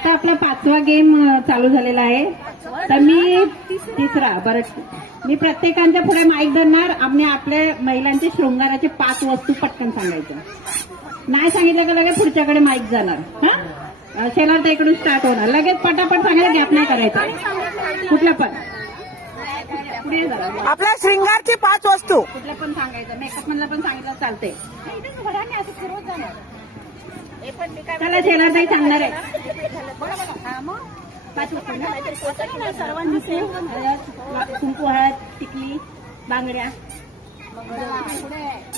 आता आपला 5वा गेम चालू झालेला आहे. तर मी तिसरा बरं मी प्रत्येकांच्या पुढे माईक धरणार. आम्ही आपल्या महिलांचे शृंगाराचे 5 वस्तू पटकन सांगायच्या. नाही सांगितलं का लगेच पुढच्याकडे माईक जाणार. हा शेलार ताईकडून स्टार्ट होणार. लगेच पटापट सांगायला गॅप नाही करायचा कुठलं पण. पुढे आपल्या श्रृंगारची 5 वस्तू कुठलं पण सांगायचं. मेकअप मधलं पण सांगितलं चालते. चला शेलार ताई सांगणार आहे. 5 वस्तू सर्वांनी कुंकू हळद टिकली बांगड्या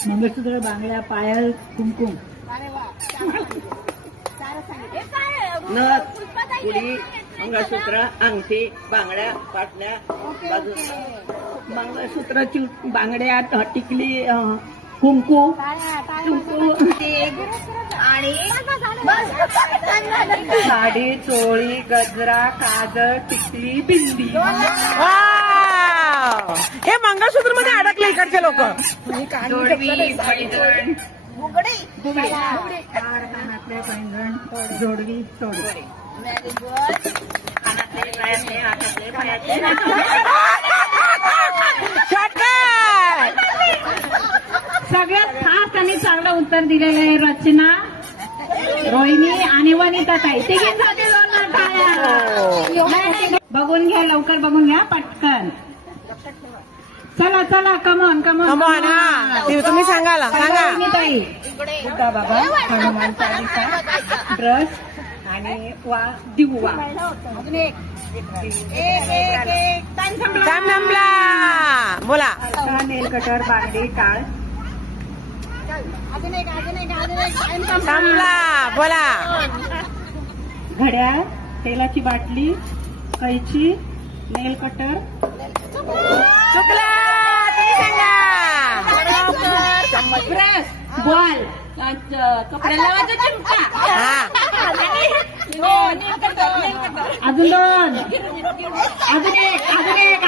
मंगळसूत्र बांगड्या पायल कुंकुम नथ पुडी मंगळसूत्र अंगठी बांगड्या पाटण्या बाजू मंगळसूत्राची बांगड्या टिकली कुंकू आणि साडी चोळी गजरा काजळ टिकली बिंदी. वाव! हे मंगळसूत्र मध्ये अडकले इकडचे लोक. जोडवी पैंजण कानातले पैंजण जोडवी सोडवी कानातले पायातले हातातले पायातले शॉर्टकट. सगळ्यात फास्ट आणि चांगलं उत्तर दिलेलं आहे रचना रोहिणी आणि वनिता ताई. तिघींसाठी जोरदार टाळ्या. बघून घ्या लवकर बघून घ्या पटकन. चला चला कमॉन कमॉन कमॉन. हा तुम्ही सांगाला सांगा. रोहिणी ताई बुद्धा बाबा हनुमान चालीसा ब्रश आणि दिवा. टाइम संपला. बोला. नेल कटर बांगडी टाळ संपला. बोला. घड्याळ तेलाची बाटली कैची नेल कटर चुकला. तुम्ही सांगा. ब्रश बॉल कपडे लावायचा चिमटा. हा अजून 2 अजून एक